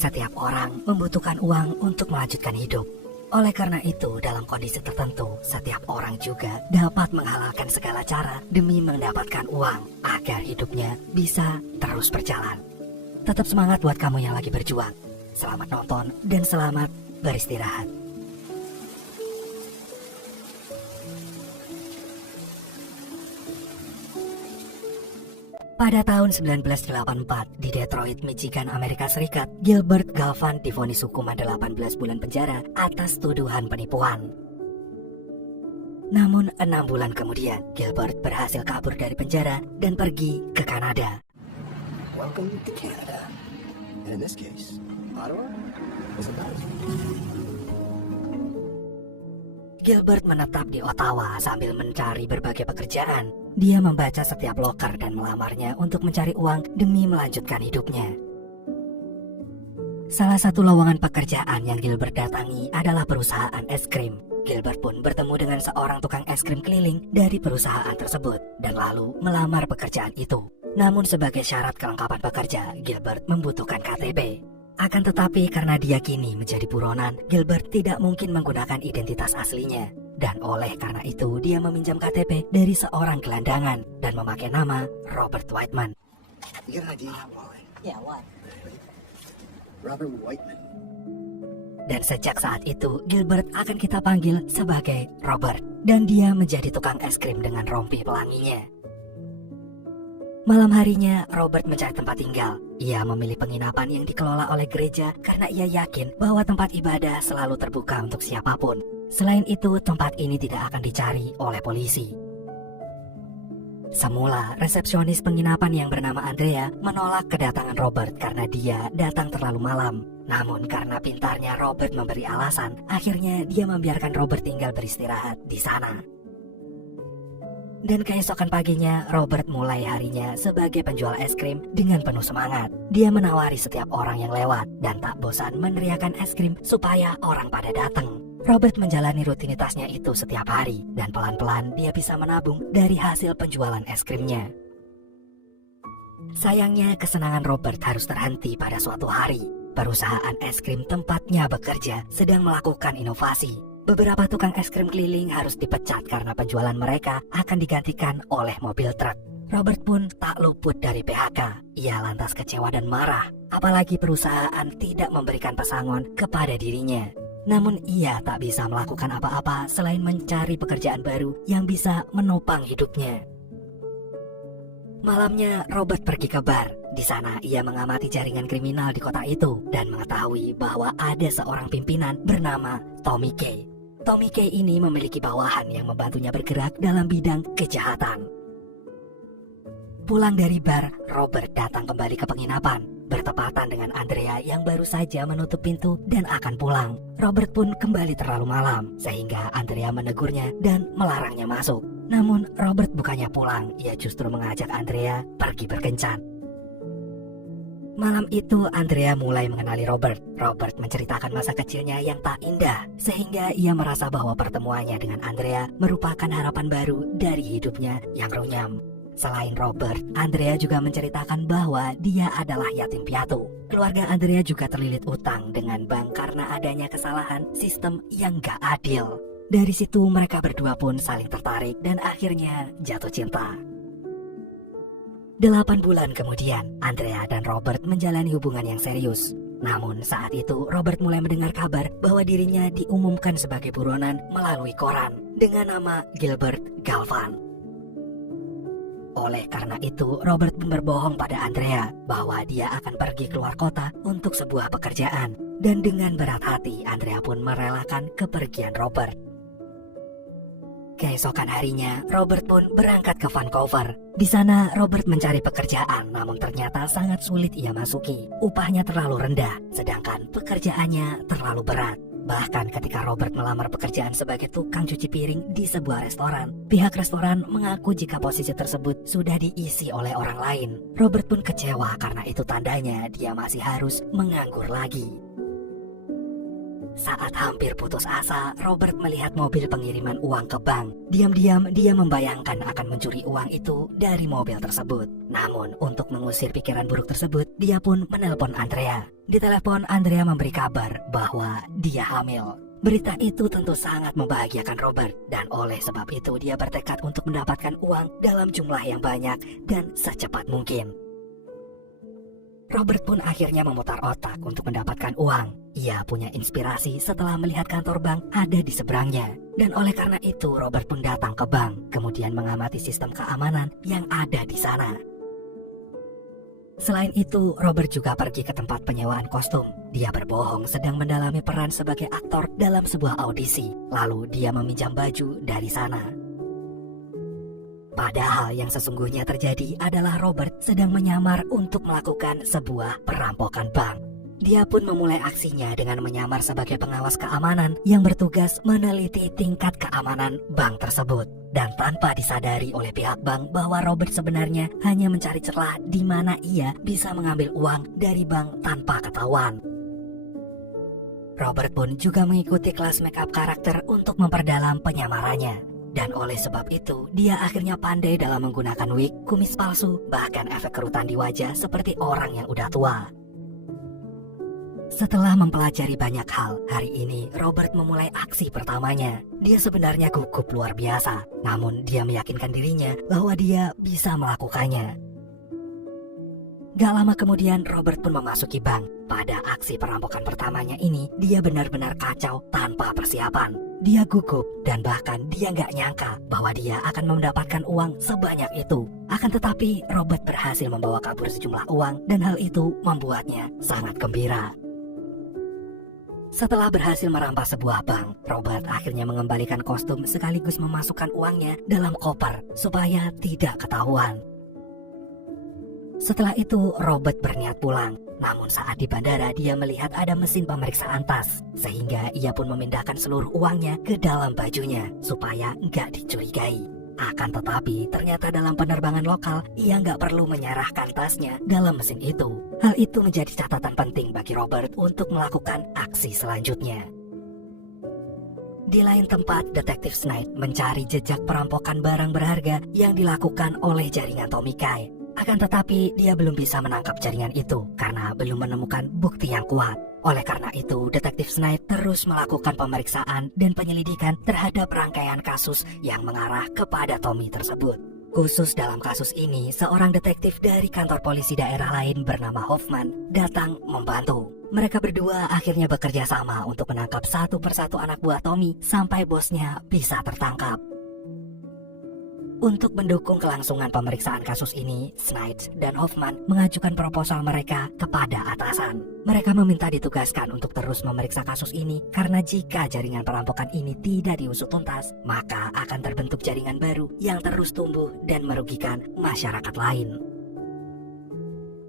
Setiap orang membutuhkan uang untuk melanjutkan hidup. Oleh karena itu, dalam kondisi tertentu, setiap orang juga dapat menghalalkan segala cara demi mendapatkan uang agar hidupnya bisa terus berjalan. Tetap semangat buat kamu yang lagi berjuang. Selamat nonton dan selamat beristirahat. Pada tahun 1984 di Detroit, Michigan, Amerika Serikat, Gilbert Galvan divonis hukuman 18 bulan penjara atas tuduhan penipuan. Namun 6 bulan kemudian, Gilbert berhasil kabur dari penjara dan pergi ke Kanada. Welcome to Canada. And in this case, Ottawa is a mountain. Gilbert menetap di Ottawa sambil mencari berbagai pekerjaan. Dia membaca setiap loker dan melamarnya untuk mencari uang demi melanjutkan hidupnya. Salah satu lowongan pekerjaan yang Gilbert datangi adalah perusahaan es krim. Gilbert pun bertemu dengan seorang tukang es krim keliling dari perusahaan tersebut dan lalu melamar pekerjaan itu. Namun sebagai syarat kelengkapan pekerja, Gilbert membutuhkan KTP. Akan tetapi karena dia kini menjadi buronan, Gilbert tidak mungkin menggunakan identitas aslinya. Dan oleh karena itu dia meminjam KTP dari seorang gelandangan dan memakai nama Robert Whiteman. You got an idea, Wally? Yeah, what? Robert Whiteman. Dan sejak saat itu Gilbert akan kita panggil sebagai Robert. Dan dia menjadi tukang es krim dengan rompi pelanginya. Malam harinya Robert mencari tempat tinggal. Ia memilih penginapan yang dikelola oleh gereja karena ia yakin bahwa tempat ibadah selalu terbuka untuk siapapun. Selain itu, tempat ini tidak akan dicari oleh polisi. Semula, resepsionis penginapan yang bernama Andrea menolak kedatangan Robert karena dia datang terlalu malam. Namun karena pintarnya Robert memberi alasan, akhirnya dia membiarkan Robert tinggal beristirahat di sana. Dan keesokan paginya, Robert mulai harinya sebagai penjual es krim dengan penuh semangat. Dia menawari setiap orang yang lewat dan tak bosan meneriakan es krim supaya orang pada datang. Robert menjalani rutinitasnya itu setiap hari dan pelan-pelan dia bisa menabung dari hasil penjualan es krimnya. Sayangnya kesenangan Robert harus terhenti pada suatu hari. Perusahaan es krim tempatnya bekerja sedang melakukan inovasi. Beberapa tukang es krim keliling harus dipecat karena penjualan mereka akan digantikan oleh mobil truk. Robert pun tak luput dari PHK. Ia lantas kecewa dan marah, apalagi perusahaan tidak memberikan pesangon kepada dirinya. Namun ia tak bisa melakukan apa-apa selain mencari pekerjaan baru yang bisa menopang hidupnya. Malamnya Robert pergi ke bar. Di sana ia mengamati jaringan kriminal di kota itu dan mengetahui bahwa ada seorang pimpinan bernama Tommy Kay. Tommy Kay ini memiliki bawahan yang membantunya bergerak dalam bidang kejahatan. Pulang dari bar, Robert datang kembali ke penginapan, bertepatan dengan Andrea yang baru saja menutup pintu dan akan pulang. Robert pun kembali terlalu malam, sehingga Andrea menegurnya dan melarangnya masuk. Namun Robert bukannya pulang, ia justru mengajak Andrea pergi berkencan. Malam itu Andrea mulai mengenali Robert. Robert menceritakan masa kecilnya yang tak indah, sehingga ia merasa bahwa pertemuannya dengan Andrea merupakan harapan baru dari hidupnya yang runyam. Selain Robert, Andrea juga menceritakan bahwa dia adalah yatim piatu. Keluarga Andrea juga terlilit utang dengan bank karena adanya kesalahan sistem yang gak adil. Dari situ mereka berdua pun saling tertarik dan akhirnya jatuh cinta. 8 bulan kemudian, Andrea dan Robert menjalani hubungan yang serius. Namun saat itu Robert mulai mendengar kabar bahwa dirinya diumumkan sebagai buronan melalui koran dengan nama Gilbert Galvan. Oleh karena itu, Robert berbohong pada Andrea bahwa dia akan pergi keluar kota untuk sebuah pekerjaan. Dan dengan berat hati, Andrea pun merelakan kepergian Robert. Keesokan harinya, Robert pun berangkat ke Vancouver. Di sana, Robert mencari pekerjaan, namun ternyata sangat sulit ia masuki. Upahnya terlalu rendah, sedangkan pekerjaannya terlalu berat. Bahkan ketika Robert melamar pekerjaan sebagai tukang cuci piring di sebuah restoran, pihak restoran mengaku jika posisi tersebut sudah diisi oleh orang lain. Robert pun kecewa karena itu tandanya dia masih harus menganggur lagi. Saat hampir putus asa, Robert melihat mobil pengiriman uang ke bank. Diam-diam dia membayangkan akan mencuri uang itu dari mobil tersebut. Namun untuk mengusir pikiran buruk tersebut, dia pun menelpon Andrea. Di telepon, Andrea memberi kabar bahwa dia hamil. Berita itu tentu sangat membahagiakan Robert, dan oleh sebab itu dia bertekad untuk mendapatkan uang dalam jumlah yang banyak dan secepat mungkin. Robert pun akhirnya memutar otak untuk mendapatkan uang. Ia punya inspirasi setelah melihat kantor bank ada di seberangnya. Dan oleh karena itu Robert pun datang ke bank, kemudian mengamati sistem keamanan yang ada di sana. Selain itu, Robert juga pergi ke tempat penyewaan kostum. Dia berbohong sedang mendalami peran sebagai aktor dalam sebuah audisi. Lalu dia meminjam baju dari sana. Padahal yang sesungguhnya terjadi adalah Robert sedang menyamar untuk melakukan sebuah perampokan bank. Dia pun memulai aksinya dengan menyamar sebagai pengawas keamanan yang bertugas meneliti tingkat keamanan bank tersebut. Dan tanpa disadari oleh pihak bank bahwa Robert sebenarnya hanya mencari celah di mana ia bisa mengambil uang dari bank tanpa ketahuan. Robert pun juga mengikuti kelas make up karakter untuk memperdalam penyamarannya. Dan oleh sebab itu, dia akhirnya pandai dalam menggunakan wig, kumis palsu, bahkan efek kerutan di wajah seperti orang yang udah tua. Setelah mempelajari banyak hal, hari ini Robert memulai aksi pertamanya. Dia sebenarnya gugup luar biasa, namun dia meyakinkan dirinya bahwa dia bisa melakukannya. Gak lama kemudian Robert pun memasuki bank. Pada aksi perampokan pertamanya ini, dia benar-benar kacau tanpa persiapan. Dia gugup dan bahkan dia gak nyangka bahwa dia akan mendapatkan uang sebanyak itu. Akan tetapi Robert berhasil membawa kabur sejumlah uang dan hal itu membuatnya sangat gembira. Setelah berhasil merampas sebuah bank, Robert akhirnya mengembalikan kostum sekaligus memasukkan uangnya dalam koper supaya tidak ketahuan. Setelah itu, Robert berniat pulang. Namun saat di bandara, dia melihat ada mesin pemeriksaan tas. Sehingga ia pun memindahkan seluruh uangnya ke dalam bajunya, supaya nggak dicurigai. Akan tetapi, ternyata dalam penerbangan lokal, ia nggak perlu menyerahkan tasnya dalam mesin itu. Hal itu menjadi catatan penting bagi Robert untuk melakukan aksi selanjutnya. Di lain tempat, Detektif Knight mencari jejak perampokan barang berharga yang dilakukan oleh jaringan Tomikai. Akan tetapi dia belum bisa menangkap jaringan itu karena belum menemukan bukti yang kuat. Oleh karena itu, Detektif Knight terus melakukan pemeriksaan dan penyelidikan terhadap rangkaian kasus yang mengarah kepada Tommy tersebut. Khusus dalam kasus ini, seorang detektif dari kantor polisi daerah lain bernama Hoffman datang membantu. Mereka berdua akhirnya bekerja sama untuk menangkap satu persatu anak buah Tommy sampai bosnya bisa tertangkap. Untuk mendukung kelangsungan pemeriksaan kasus ini, Knight dan Hoffman mengajukan proposal mereka kepada atasan. Mereka meminta ditugaskan untuk terus memeriksa kasus ini karena jika jaringan perampokan ini tidak diusut tuntas, maka akan terbentuk jaringan baru yang terus tumbuh dan merugikan masyarakat lain.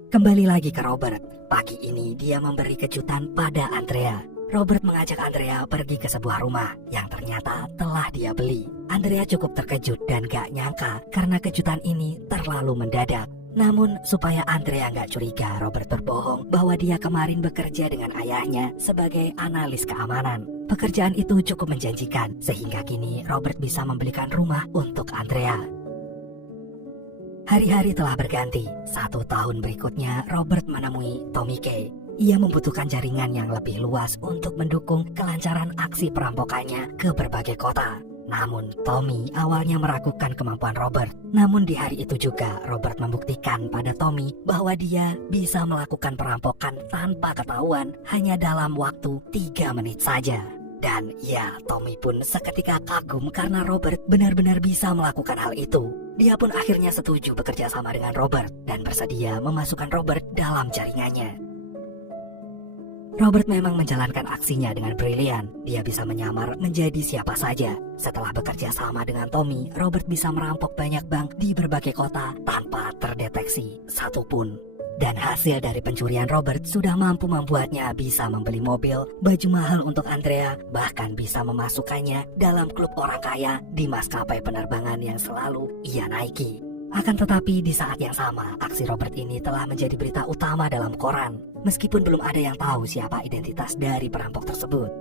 Kembali lagi ke Robert. Pagi ini dia memberi kejutan pada Andrea. Robert mengajak Andrea pergi ke sebuah rumah yang ternyata telah dia beli. Andrea cukup terkejut dan gak nyangka karena kejutan ini terlalu mendadak. Namun supaya Andrea gak curiga, Robert berbohong bahwa dia kemarin bekerja dengan ayahnya sebagai analis keamanan. Pekerjaan itu cukup menjanjikan sehingga kini Robert bisa membelikan rumah untuk Andrea. Hari-hari telah berganti. 1 tahun berikutnya Robert menemui Tomike. Ia membutuhkan jaringan yang lebih luas untuk mendukung kelancaran aksi perampokannya ke berbagai kota. Namun Tommy awalnya meragukan kemampuan Robert. Namun di hari itu juga Robert membuktikan pada Tommy bahwa dia bisa melakukan perampokan tanpa ketahuan hanya dalam waktu 3 menit saja. Dan ya, Tommy pun seketika kagum karena Robert benar-benar bisa melakukan hal itu. Dia pun akhirnya setuju bekerja sama dengan Robert dan bersedia memasukkan Robert dalam jaringannya. Robert memang menjalankan aksinya dengan brilian. Dia bisa menyamar menjadi siapa saja. Setelah bekerja sama dengan Tommy, Robert bisa merampok banyak bank di berbagai kota tanpa terdeteksi satupun. Dan hasil dari pencurian Robert sudah mampu membuatnya bisa membeli mobil, baju mahal untuk Andrea, bahkan bisa memasukkannya dalam klub orang kaya di maskapai penerbangan yang selalu ia naiki. Akan tetapi di saat yang sama, aksi Robert ini telah menjadi berita utama dalam koran. Meskipun belum ada yang tahu siapa identitas dari perampok tersebut.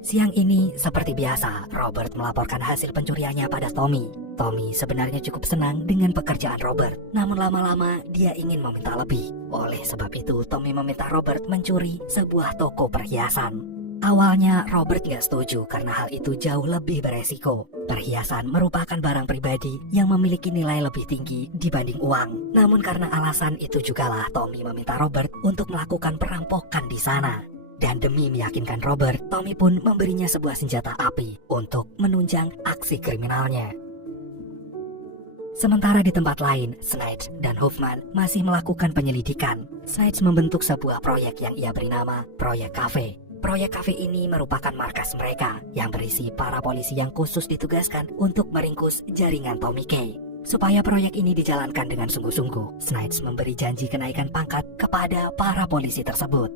Siang ini, seperti biasa, Robert melaporkan hasil pencuriannya pada Tommy. Tommy sebenarnya cukup senang dengan pekerjaan Robert, namun lama-lama dia ingin meminta lebih. Oleh sebab itu, Tommy meminta Robert mencuri sebuah toko perhiasan. Awalnya Robert gak setuju karena hal itu jauh lebih beresiko. Perhiasan merupakan barang pribadi yang memiliki nilai lebih tinggi dibanding uang. Namun karena alasan itu jugalah Tommy meminta Robert untuk melakukan perampokan di sana. Dan demi meyakinkan Robert, Tommy pun memberinya sebuah senjata api untuk menunjang aksi kriminalnya. Sementara di tempat lain, Snipes dan Hoffman masih melakukan penyelidikan. Snipes membentuk sebuah proyek yang ia beri nama Proyek Cafe. Proyek Cafe ini merupakan markas mereka yang berisi para polisi yang khusus ditugaskan untuk meringkus jaringan Tommy K. Supaya proyek ini dijalankan dengan sungguh-sungguh, Snipes memberi janji kenaikan pangkat kepada para polisi tersebut.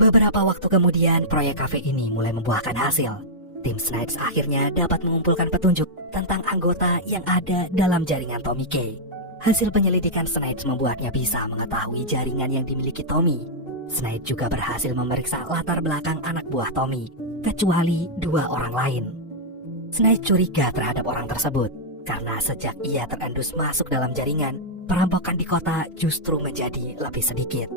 Beberapa waktu kemudian, proyek kafe ini mulai membuahkan hasil. Tim Snipes akhirnya dapat mengumpulkan petunjuk tentang anggota yang ada dalam jaringan Tommy K. Hasil penyelidikan Snipes membuatnya bisa mengetahui jaringan yang dimiliki Tommy. Snipes juga berhasil memeriksa latar belakang anak buah Tommy, kecuali 2 orang lain. Snipes curiga terhadap orang tersebut, karena sejak ia terendus masuk dalam jaringan, perampokan di kota justru menjadi lebih sedikit.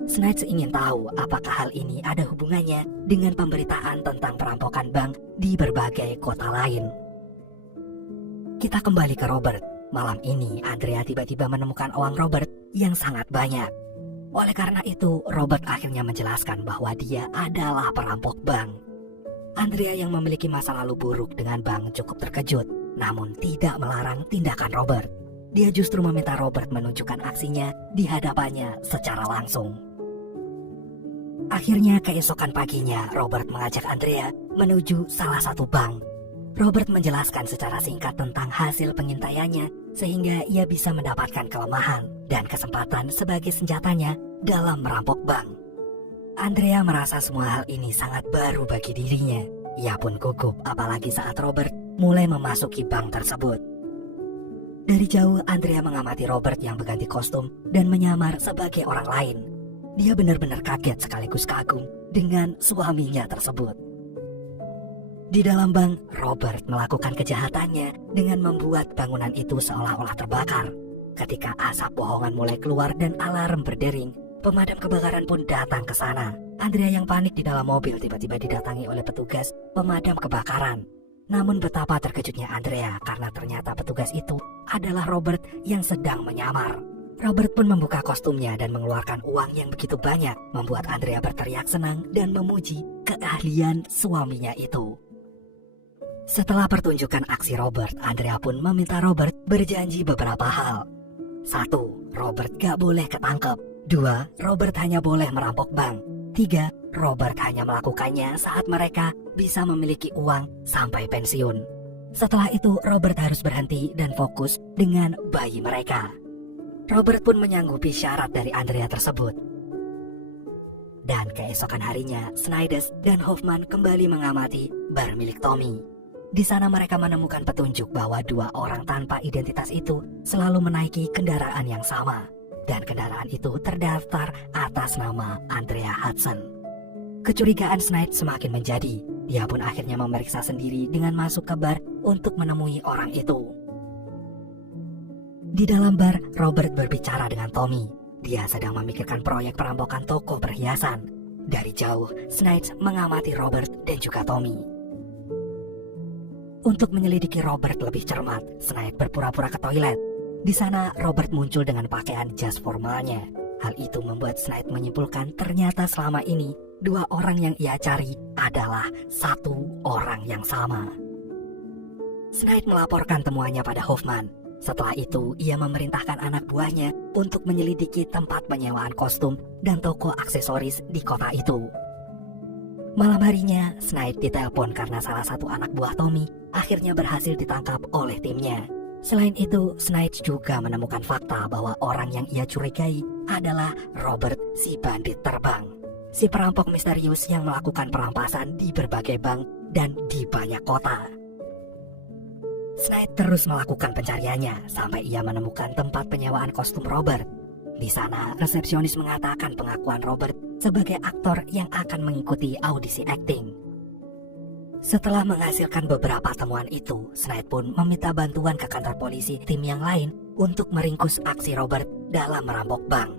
Snipes ingin tahu apakah hal ini ada hubungannya dengan pemberitaan tentang perampokan bank di berbagai kota lain. Kita kembali ke Robert. Malam ini Andrea tiba-tiba menemukan uang Robert yang sangat banyak. Oleh karena itu, Robert akhirnya menjelaskan bahwa dia adalah perampok bank. Andrea yang memiliki masa lalu buruk dengan bank cukup terkejut, namun tidak melarang tindakan Robert. Dia justru meminta Robert menunjukkan aksinya di hadapannya secara langsung. Akhirnya keesokan paginya, Robert mengajak Andrea menuju salah satu bank. Robert menjelaskan secara singkat tentang hasil pengintaiannya sehingga ia bisa mendapatkan kelemahan dan kesempatan sebagai senjatanya dalam merampok bank. Andrea merasa semua hal ini sangat baru bagi dirinya. Ia pun gugup apalagi saat Robert mulai memasuki bank tersebut. Dari jauh, Andrea mengamati Robert yang berganti kostum dan menyamar sebagai orang lain. Dia benar-benar kaget sekaligus kagum dengan suaminya tersebut. Di dalam bank, Robert melakukan kejahatannya dengan membuat bangunan itu seolah-olah terbakar. Ketika asap bohongan mulai keluar dan alarm berdering, pemadam kebakaran pun datang ke sana. Andrea yang panik di dalam mobil tiba-tiba didatangi oleh petugas pemadam kebakaran. Namun betapa terkejutnya Andrea karena ternyata petugas itu adalah Robert yang sedang menyamar. Robert pun membuka kostumnya dan mengeluarkan uang yang begitu banyak, membuat Andrea berteriak senang dan memuji keahlian suaminya itu. Setelah pertunjukan aksi Robert, Andrea pun meminta Robert berjanji beberapa hal. 1. Robert gak boleh ketangkep. 2. Robert hanya boleh merampok bank. 3. Robert hanya melakukannya saat mereka bisa memiliki uang sampai pensiun. Setelah itu, Robert harus berhenti dan fokus dengan bayi mereka. Robert pun menyanggupi syarat dari Andrea tersebut. Dan keesokan harinya, Snipes dan Hoffman kembali mengamati bar milik Tommy. Di sana mereka menemukan petunjuk bahwa 2 orang tanpa identitas itu selalu menaiki kendaraan yang sama. Dan kendaraan itu terdaftar atas nama Andrea Hudson. Kecurigaan Snipes semakin menjadi. Dia pun akhirnya memeriksa sendiri dengan masuk ke bar untuk menemui orang itu. Di dalam bar, Robert berbicara dengan Tommy. Dia sedang memikirkan proyek perampokan toko perhiasan. Dari jauh, Snipes mengamati Robert dan juga Tommy. Untuk menyelidiki Robert lebih cermat, Snipes berpura-pura ke toilet. Di sana, Robert muncul dengan pakaian jas formalnya. Hal itu membuat Snipes menyimpulkan ternyata selama ini 2 orang yang ia cari adalah 1 orang yang sama. Snipes melaporkan temuannya pada Hoffman. Setelah itu, ia memerintahkan anak buahnya untuk menyelidiki tempat penyewaan kostum dan toko aksesoris di kota itu. Malam harinya, Snipes ditelepon karena salah satu anak buah Tommy akhirnya berhasil ditangkap oleh timnya. Selain itu, Snipes juga menemukan fakta bahwa orang yang ia curigai adalah Robert, si bandit terbang. Si perampok misterius yang melakukan perampasan di berbagai bank dan di banyak kota. Snipes terus melakukan pencariannya sampai ia menemukan tempat penyewaan kostum Robert. Di sana, resepsionis mengatakan pengakuan Robert sebagai aktor yang akan mengikuti audisi akting. Setelah menghasilkan beberapa temuan itu, Snide pun meminta bantuan ke kantor polisi tim yang lain untuk meringkus aksi Robert dalam merampok bank.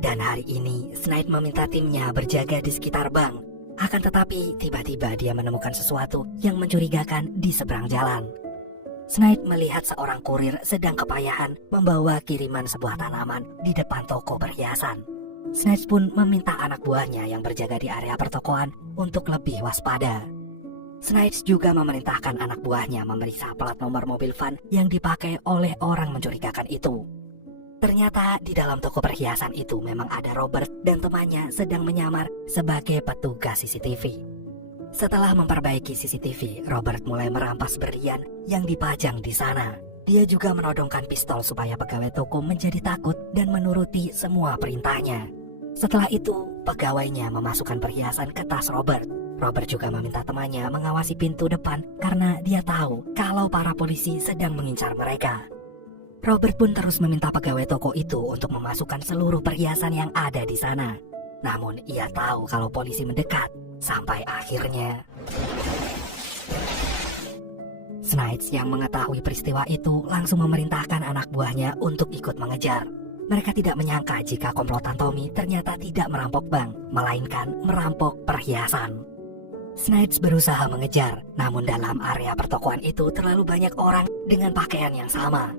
Dan hari ini, Snide meminta timnya berjaga di sekitar bank. Akan tetapi, tiba-tiba dia menemukan sesuatu yang mencurigakan di seberang jalan. Snide melihat seorang kurir sedang kepayahan membawa kiriman sebuah tanaman di depan toko perhiasan. Snide pun meminta anak buahnya yang berjaga di area pertokoan untuk lebih waspada. Snide juga memerintahkan anak buahnya memeriksa plat nomor mobil van yang dipakai oleh orang mencurigakan itu. Ternyata di dalam toko perhiasan itu memang ada Robert dan temannya sedang menyamar sebagai petugas CCTV. Setelah memperbaiki CCTV, Robert mulai merampas berlian yang dipajang di sana. Dia juga menodongkan pistol supaya pegawai toko menjadi takut dan menuruti semua perintahnya. Setelah itu, pegawainya memasukkan perhiasan ke tas Robert. Robert juga meminta temannya mengawasi pintu depan karena dia tahu kalau para polisi sedang mengincar mereka. Robert pun terus meminta pegawai toko itu untuk memasukkan seluruh perhiasan yang ada di sana. Namun ia tahu kalau polisi mendekat, sampai akhirnya Snide yang mengetahui peristiwa itu langsung memerintahkan anak buahnya untuk ikut mengejar. Mereka tidak menyangka jika komplotan Tommy ternyata tidak merampok bank, melainkan merampok perhiasan. Snide berusaha mengejar, namun dalam area pertokoan itu terlalu banyak orang dengan pakaian yang sama.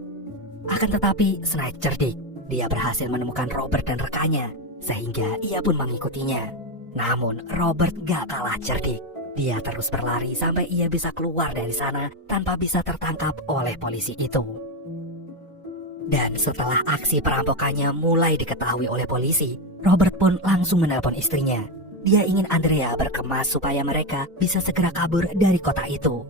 Akan tetapi Snide cerdik, dia berhasil menemukan Robert dan rekannya, sehingga ia pun mengikutinya. Namun Robert gak kalah cerdik. Dia terus berlari sampai ia bisa keluar dari sana tanpa bisa tertangkap oleh polisi itu. Dan setelah aksi perampokannya mulai diketahui oleh polisi, Robert pun langsung menelpon istrinya. Dia ingin Andrea berkemas supaya mereka bisa segera kabur dari kota itu.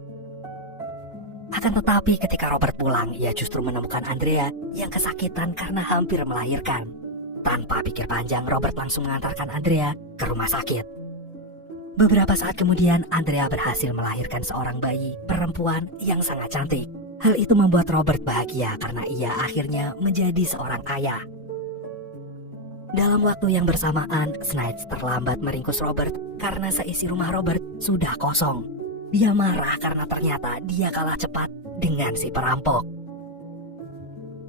Akan tetapi ketika Robert pulang, ia justru menemukan Andrea yang kesakitan karena hampir melahirkan. Tanpa pikir panjang, Robert langsung mengantarkan Andrea ke rumah sakit. Beberapa saat kemudian, Andrea berhasil melahirkan seorang bayi perempuan yang sangat cantik. Hal itu membuat Robert bahagia karena ia akhirnya menjadi seorang ayah. Dalam waktu yang bersamaan, Snide terlambat meringkus Robert karena seisi rumah Robert sudah kosong. Dia marah karena ternyata dia kalah cepat dengan si perampok.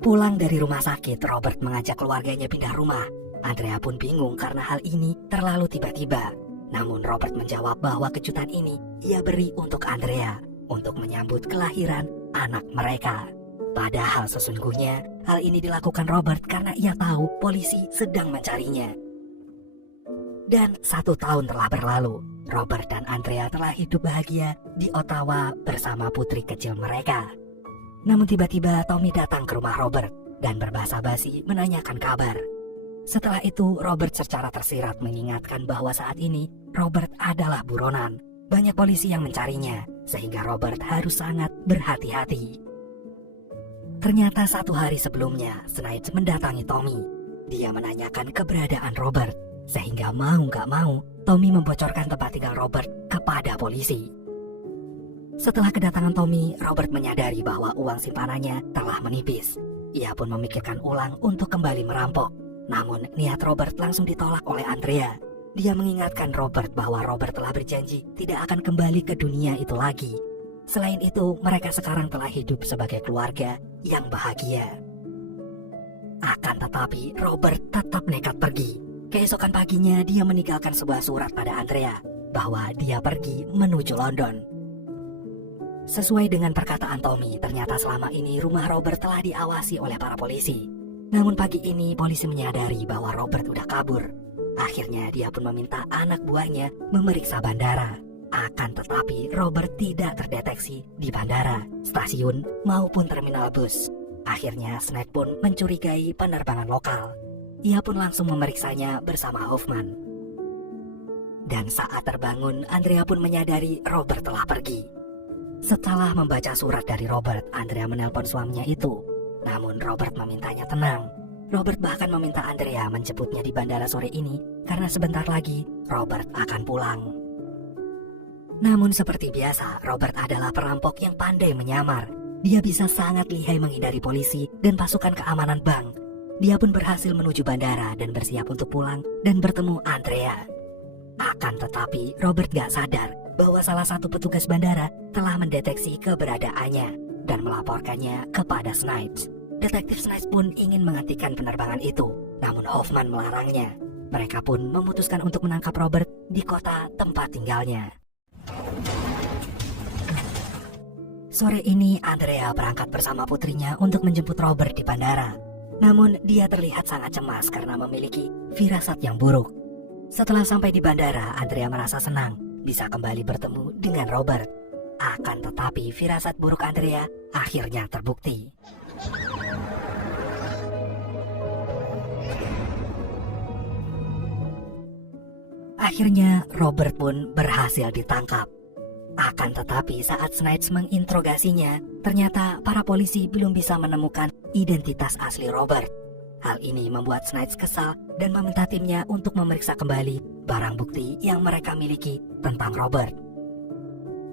Pulang dari rumah sakit, Robert mengajak keluarganya pindah rumah. Andrea pun bingung karena hal ini terlalu tiba-tiba. Namun Robert menjawab bahwa kejutan ini ia beri untuk Andrea untuk menyambut kelahiran anak mereka. Padahal sesungguhnya hal ini dilakukan Robert karena ia tahu polisi sedang mencarinya. Dan 1 tahun telah berlalu, Robert dan Andrea telah hidup bahagia di Ottawa bersama putri kecil mereka. Namun tiba-tiba Tommy datang ke rumah Robert dan berbahasa basi menanyakan kabar. Setelah itu, Robert secara tersirat mengingatkan bahwa saat ini Robert adalah buronan. Banyak polisi yang mencarinya, sehingga Robert harus sangat berhati-hati. Ternyata 1 hari sebelumnya, Snide mendatangi Tommy. Dia menanyakan keberadaan Robert, sehingga mau gak mau, Tommy membocorkan tempat tinggal Robert kepada polisi. Setelah kedatangan Tommy, Robert menyadari bahwa uang simpanannya telah menipis. Ia pun memikirkan ulang untuk kembali merampok. Namun niat Robert langsung ditolak oleh Andrea. Dia mengingatkan Robert bahwa Robert telah berjanji tidak akan kembali ke dunia itu lagi. Selain itu, mereka sekarang telah hidup sebagai keluarga yang bahagia. Akan tetapi, Robert tetap nekat pergi. Keesokan paginya, dia meninggalkan sebuah surat pada Andrea bahwa dia pergi menuju London. Sesuai dengan perkataan Tommy, ternyata selama ini rumah Robert telah diawasi oleh para polisi. Namun pagi ini polisi menyadari bahwa Robert udah kabur. Akhirnya dia pun meminta anak buahnya memeriksa bandara. Akan tetapi Robert tidak terdeteksi di bandara, stasiun maupun terminal bus. Akhirnya Snide pun mencurigai penerbangan lokal. Ia pun langsung memeriksanya bersama Hoffman. Dan saat terbangun, Andrea pun menyadari Robert telah pergi. Setelah membaca surat dari Robert, Andrea menelpon suaminya itu. Namun Robert memintanya tenang. Robert bahkan meminta Andrea menjemputnya di bandara sore ini karena sebentar lagi Robert akan pulang. Namun seperti biasa, Robert adalah perampok yang pandai menyamar. Dia bisa sangat lihai menghindari polisi dan pasukan keamanan bank. dia pun berhasil menuju bandara dan bersiap untuk pulang dan bertemu Andrea. Akan tetapi Robert gak sadar bahwa salah satu petugas bandara telah mendeteksi keberadaannya dan melaporkannya kepada Snipes. Detektif Snipes pun ingin menghentikan penerbangan itu, namun Hoffman melarangnya. Mereka pun memutuskan untuk menangkap Robert di kota tempat tinggalnya. Sore ini Andrea berangkat bersama putrinya untuk menjemput Robert di bandara. Namun dia terlihat sangat cemas karena memiliki firasat yang buruk. Setelah sampai di bandara, Andrea merasa senang bisa kembali bertemu dengan Robert. Akan tetapi firasat buruk Andrea akhirnya terbukti. Akhirnya Robert pun berhasil ditangkap. Akan tetapi saat Snipes menginterogasinya, ternyata para polisi belum bisa menemukan identitas asli Robert. Hal ini membuat Snipes kesal dan meminta timnya untuk memeriksa kembali barang bukti yang mereka miliki tentang Robert.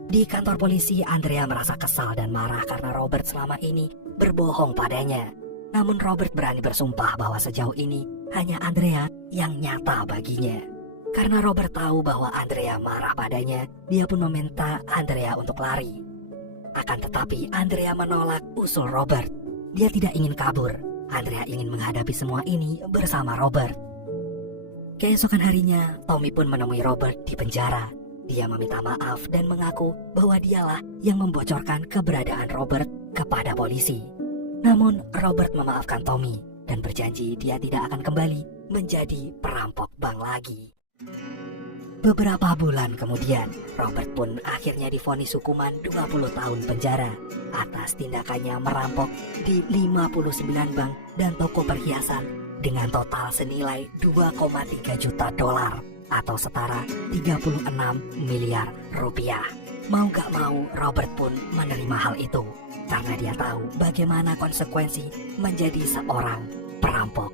Di kantor polisi, Andrea merasa kesal dan marah karena Robert selama ini berbohong padanya. Namun Robert berani bersumpah bahwa sejauh ini hanya Andrea yang nyata baginya. Karena Robert tahu bahwa Andrea marah padanya, dia pun meminta Andrea untuk lari. Akan tetapi Andrea menolak usul Robert. Dia tidak ingin kabur. Andrea ingin menghadapi semua ini bersama Robert. Keesokan harinya, Tommy pun menemui Robert di penjara. Dia meminta maaf dan mengaku bahwa dialah yang membocorkan keberadaan Robert kepada polisi. Namun Robert memaafkan Tommy dan berjanji dia tidak akan kembali menjadi perampok bank lagi. Beberapa bulan kemudian, Robert pun akhirnya divonis hukuman 20 tahun penjara atas tindakannya merampok di 59 bank dan toko perhiasan dengan total senilai 2,3 juta dolar atau setara 36 miliar rupiah. Mau gak mau, Robert pun menerima hal itu karena dia tahu bagaimana konsekuensi menjadi seorang perampok.